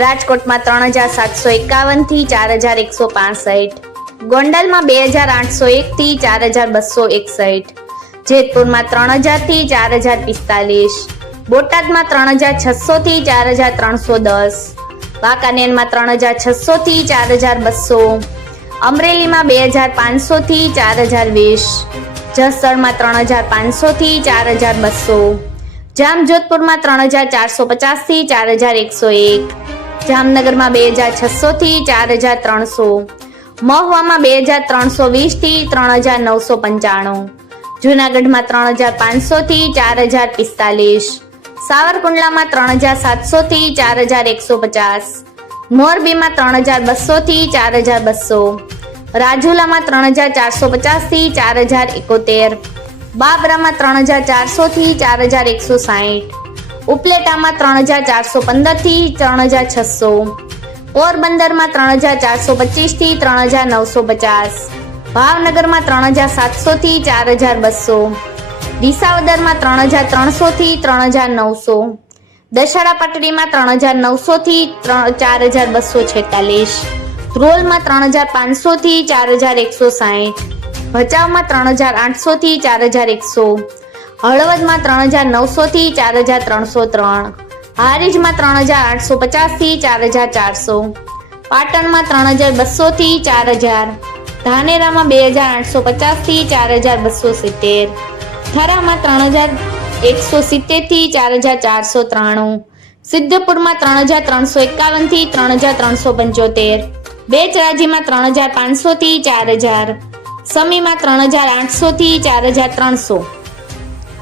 રાજકોટમાં ત્રણ હજાર સાતસો એકાવનથી ચાર હજાર એકસો પાસઠ. ગોંડલમાં બે હજાર આઠસો એક થી ચાર હજાર બસો એકસઠ. જેતપુરમાં ત્રણ હજારથી ચાર હજાર પિસ્તાલીસ. બોટાદમાં ત્રણ હજાર છસો થી ચાર હજાર ત્રણસો દસ. વાંકાનેરમાં ત્રણ હજાર છસો થી ચાર હજાર બસો. અમરેલીમાં બે હજાર પાંચસો થી ચાર હજાર વીસ. જસદણમાં ત્રણ હજાર પાંચસો થી ચાર હજાર બસો. જામજોધપુરમાં ત્રણ હજાર ચારસો પચાસથી ચાર હજાર એકસો એક. જામનગરમાં બે હજાર છસો થી ચાર હજાર ત્રણસો. મહુવામાં બે હજાર ત્રણસો વીસથી ત્રણ હજાર નવસો પંચાણું. જુનાગઢમાં ત્રણ હજાર પાંચસો થી ચાર હજાર પિસ્તાલીસ. સાવરકુંડલામાં ત્રણ હજાર સાતસો થી ચાર હજાર એકસો પચાસ. મોરબીમાં ત્રણ હજાર બસો થી ચાર હજાર બસો. રાજુલામાં ત્રણ હજાર ચારસો પચાસથી ચાર હજાર એકોતેર. બાબરામાં ત્રણ હજાર ચારસો થી ચાર હજાર એકસો સાહીઠ. ઉપલેટામાં ત્રણ હજાર ચારસો પંદરથી ત્રણ હજાર છસો પોરબંદરમાં ત્રણ હજાર ચારસો પચીસથી ત્રણ હજાર નવસો પચાસ ભાવનગરમાં ત્રણ હજાર સાતસો થી ચાર હજાર બસો વિસાવદરમાં ત્રણ હજાર ત્રણસો થી ત્રણ હજાર નવસો દશેરા પાટડીમાં ત્રણ હજાર નવસો થી ત્રણ ચાર હજાર બસો છેતાલીસ ધ્રોલમાં ત્રણ હજાર પાંચસો થી ચાર હજાર એકસો સાહીઠ ભચાઉમાં ત્રણ હજાર આઠસો થી ચાર હજાર એકસો હળવદમાં ત્રણ હજાર નવસો થી ચાર હજાર ત્રણસો ત્રણ હારીજમાં ત્રણ હજાર આઠસો પચાસથી ચાર હજાર ચારસો પાટણમાં ત્રણ હજાર બસો થી ચાર હજાર ધાનેરામાં બે હજાર આઠસો પચાસથી ચાર હજાર બસો સિત્તેર થરામાં ત્રણ હજાર એકસો સિત્તેરથી ચાર હજાર ચારસો ત્રાણું સિદ્ધપુરમાં ત્રણ હજાર ત્રણસો એકાવનથી ત્રણ હજાર ત્રણસો પંચોતેર બેચરાજીમાં ત્રણ હજાર પાંચસો થી ચાર હજાર સમીમાં ત્રણ હજાર આઠસો થી ચાર હજાર ત્રણસો